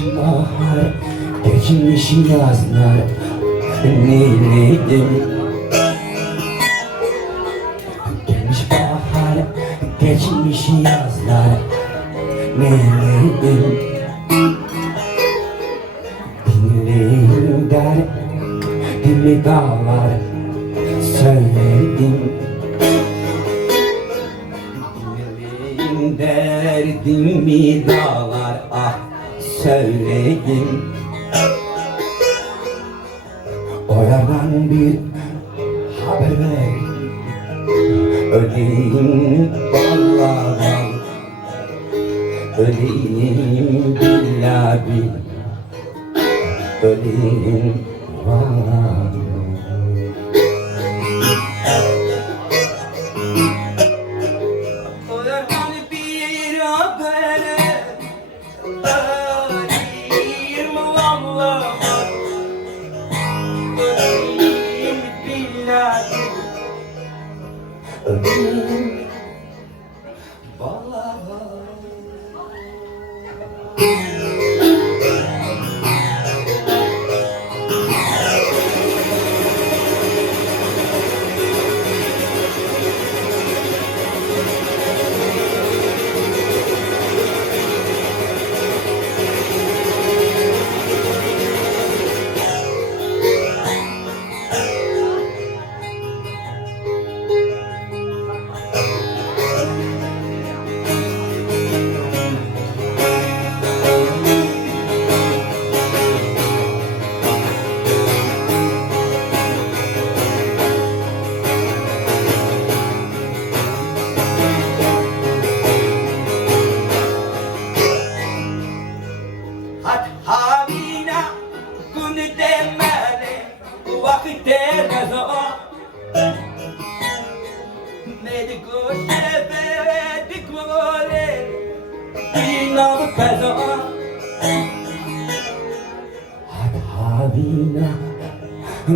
bahar, geçmiş yazlar, neyledim? Gelmiş bahar, geçmiş yazlar, neyledim? Dinleyim derdimi dağlar, söyledim. Dinleyim derdimi dağlar, ah söyledim. O yerden bir haber ver, öleyim vallahi, öleyim billahi, öleyim vallahi. O yerden bir haber öleyim vallahi, öleyim billahi, öleyim vallahi.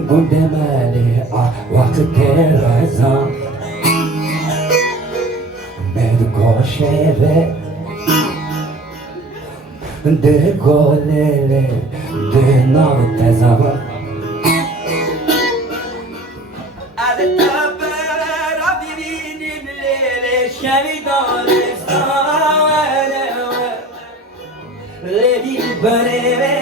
Gundemeli ah vakte razan med koşeve de golele de notte zaman ad taber avinim lele şeridare sağale le di bareve